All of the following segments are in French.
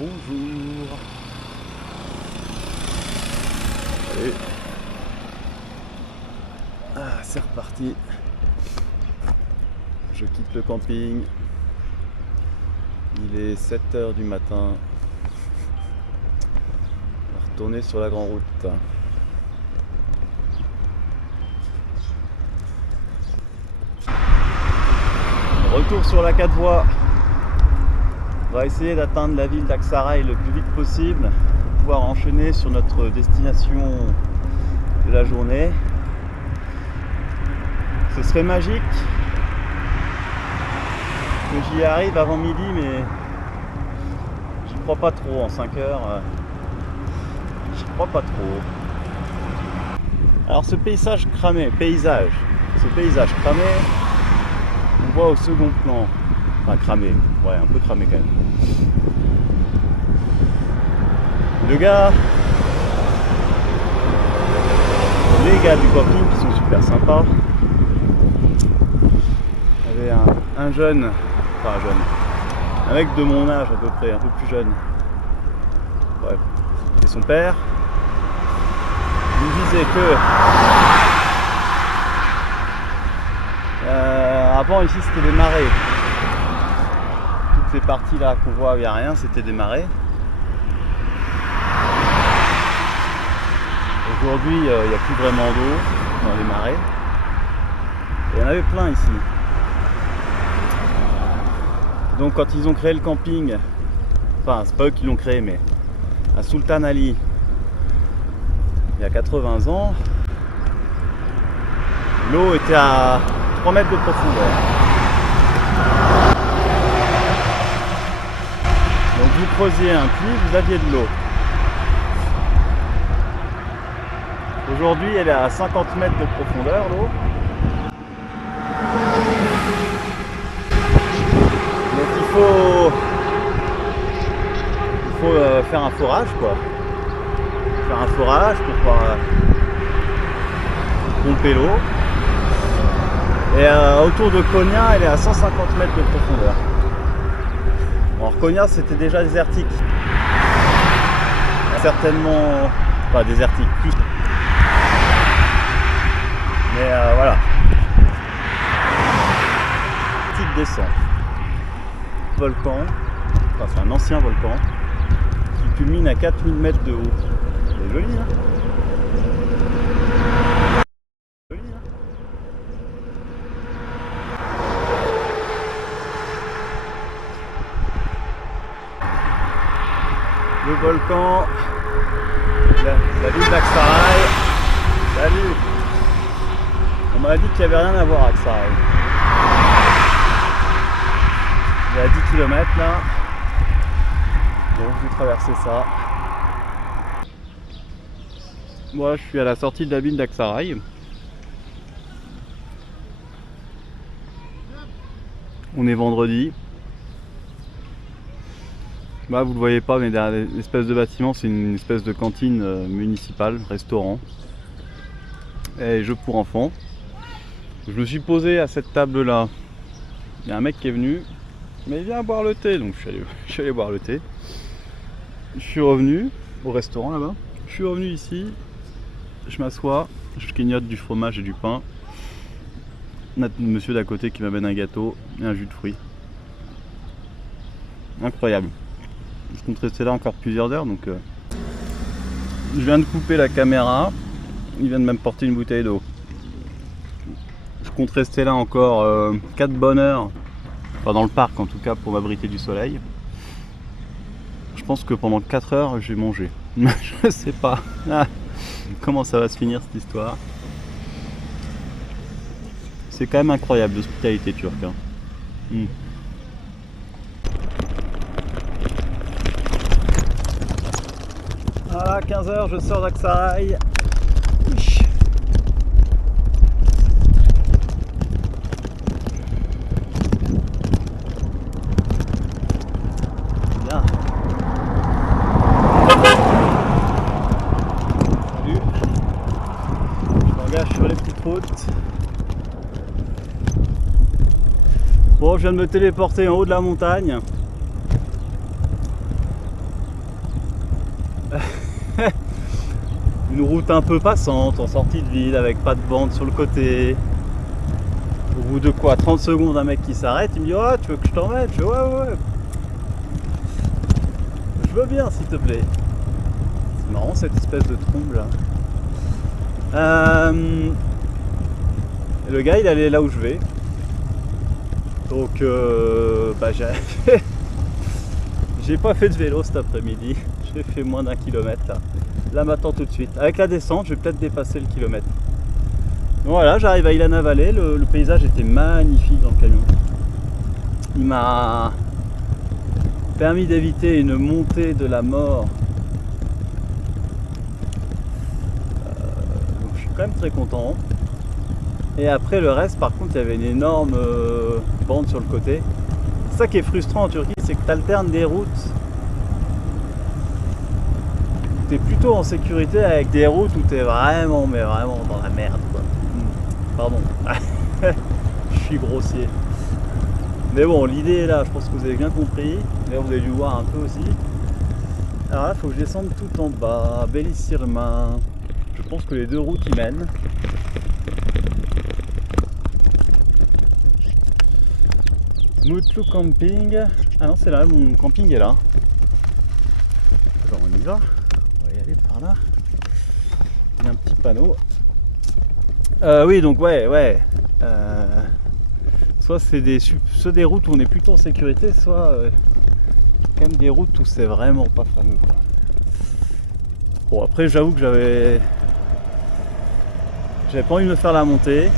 Bonjour. Allez. Ah, c'est reparti. Je quitte le camping. Il est 7 h du matin. On va retourner sur la grande route. Retour sur la 4 voies. On va essayer d'atteindre la ville d'Aksaray le plus vite possible pour pouvoir enchaîner sur notre destination de la journée. Ce serait magique que j'y arrive avant midi, mais j'y crois pas trop en 5 heures. J'y crois pas trop. Alors ce paysage cramé, on voit au second plan. Enfin cramé, ouais, un peu cramé quand même. Les gars du camping qui sont super sympas. Il y avait un jeune, enfin un jeune, un mec de mon âge à peu près, un peu plus jeune. Bref, et son père nous disait que avant ici c'était des marais. Toutes ces parties là qu'on voit où il n'y a rien, c'était des marais. Aujourd'hui il n'y a plus vraiment d'eau dans les marais. Et il y en avait plein ici. Donc quand ils ont créé le camping, enfin c'est pas eux qui l'ont créé, mais à Sultan Ali, il y a 80 ans, l'eau était à 3 mètres de profondeur. Donc vous creusiez un puits, vous aviez de l'eau. Aujourd'hui elle est à 50 mètres de profondeur, l'eau. Donc il faut faire un forage quoi. Faire un forage pour pouvoir pomper l'eau. Et autour de Konya, elle est à 150 mètres de profondeur. Alors Konya, c'était déjà désertique. Certainement pas désertique, plus. Mais voilà. Petite descente. Volcan, enfin c'est un ancien volcan qui culmine à 4000 mètres de haut. C'est joli, hein? Le volcan, la ville d'Aksaray. Salut! On m'a dit qu'il n'y avait rien à voir à Aksaray. Il est à 10 km là. Donc je vais traverser ça. Moi je suis à la sortie de la ville d'Aksaray. On est vendredi. Bah, vous le voyez pas, mais derrière l'espèce de bâtiment, c'est une espèce de cantine municipale, restaurant et jeux pour enfants. Je me suis posé à cette table là. Il y a un mec qui est venu, mais viens boire le thé. Donc je suis allé boire le thé. Je suis revenu au restaurant là-bas. Je suis revenu ici. Je m'assois, je grignote du fromage et du pain. On a le monsieur d'à côté qui m'amène un gâteau et un jus de fruits. Incroyable. Je compte rester là encore plusieurs heures, donc je viens de couper la caméra. Il vient de même porter une bouteille d'eau. Je compte rester là encore 4 bonnes heures, enfin dans le parc en tout cas, pour m'abriter du soleil. Je pense que pendant 4 heures je vais manger. Je sais pas comment ça va se finir cette histoire. C'est quand même incroyable l'hospitalité turque, hein. Voilà, 15 h, je sors d'Aksaray. Bien. Salut. Je m'engage sur les petites routes. Bon, je viens de me téléporter en haut de la montagne. une route un peu passante en sortie de ville avec pas de bande sur le côté. Au bout de quoi, 30 secondes, un mec qui s'arrête, il me dit oh, tu veux que je t'emmène? Je fais ouais. Je veux bien s'il te plaît. C'est marrant cette espèce de trombe là. Le gars il allait là où je vais. Donc j'ai pas fait de vélo cet après-midi. J'ai fait moins d'1 kilomètre là. Là maintenant tout de suite. Avec la descente, je vais peut-être dépasser le kilomètre. Donc voilà, j'arrive à Ilana Valley. Le paysage était magnifique dans le camion. Il m'a permis d'éviter une montée de la mort. Donc je suis quand même très content. Et après le reste, par contre, il y avait une énorme bande sur le côté. C'est ça qui est frustrant en Turquie, c'est que tu alternes des routes. Tu es plutôt en sécurité avec des routes où tu es vraiment, mais vraiment dans la merde, quoi. Pardon, je suis grossier. Mais bon, l'idée est là, je pense que vous avez bien compris. D'ailleurs, vous avez dû voir un peu aussi. Alors là, il faut que je descende tout en bas. Bellissirma. Je pense que les deux routes y mènent. Mutlu Camping. Ah non, c'est là, mon camping est là. Alors on y va. On va y aller par là. Il y a un petit panneau. Oui, donc ouais. Soit c'est des routes où on est plutôt en sécurité, soit quand même des routes où c'est vraiment pas fameux, quoi. Bon, après j'avoue que j'avais pas envie de me faire la montée.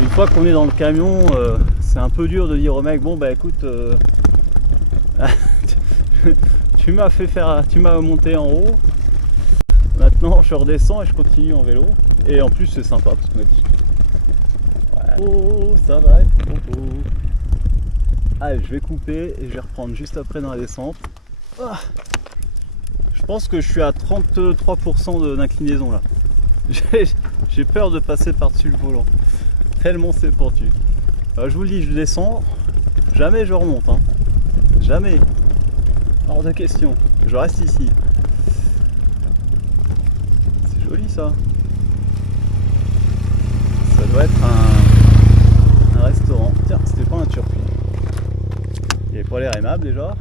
Une fois qu'on est dans le camion, c'est un peu dur de dire au mec bon bah écoute, tu m'as monté en haut. Maintenant je redescends et je continue en vélo. Et en plus c'est sympa parce qu'on a dit oh ça va être beau. Allez, je vais couper et je vais reprendre juste après dans la descente. Je pense que je suis à 33% d'inclinaison là. J'ai peur de passer par-dessus le volant. Tellement c'est pentu. Je vous le dis, je descends. Jamais je remonte. Hein. Jamais. Hors de question. Je reste ici. C'est joli ça. Ça doit être un restaurant. Tiens, c'était pas un turc. Il n'y avait pas l'air aimable déjà.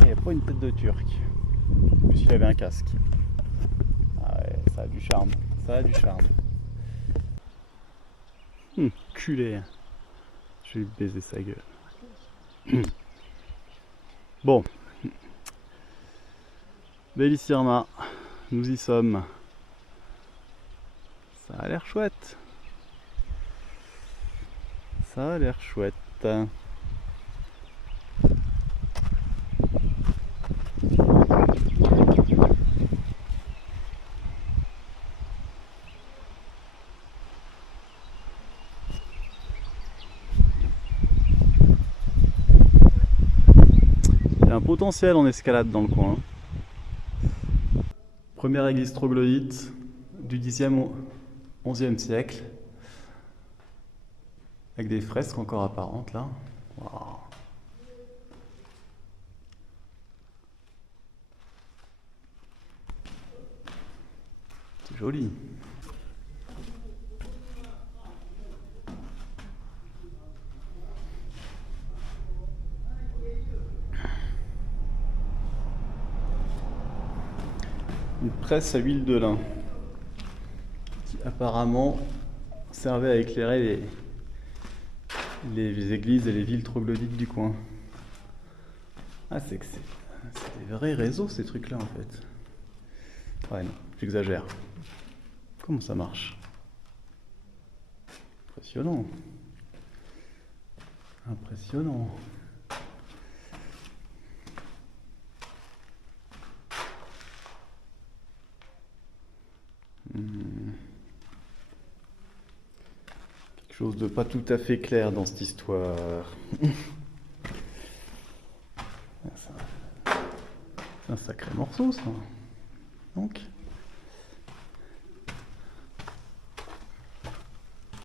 Il n'y avait pas une tête de turc. Puisqu'il avait un casque. Ah ouais, ça a du charme. Ça a du charme. Culé. Je vais lui baiser sa gueule. Bon. Bellissirma. Nous y sommes. Ça a l'air chouette. Ça a l'air chouette. Il y a un potentiel en escalade dans le coin. Première église troglodyte du 10e au 11e siècle. Avec des fresques encore apparentes là. Wow. C'est joli. Une presse à huile de lin qui apparemment servait à éclairer les églises et les villes troglodytes du coin. Ah, c'est des vrais réseaux ces trucs là en fait. Ouais non, j'exagère. Comment ça marche? Impressionnant. Impressionnant. Quelque chose de pas tout à fait clair dans cette histoire. C'est un sacré morceau ça. Donc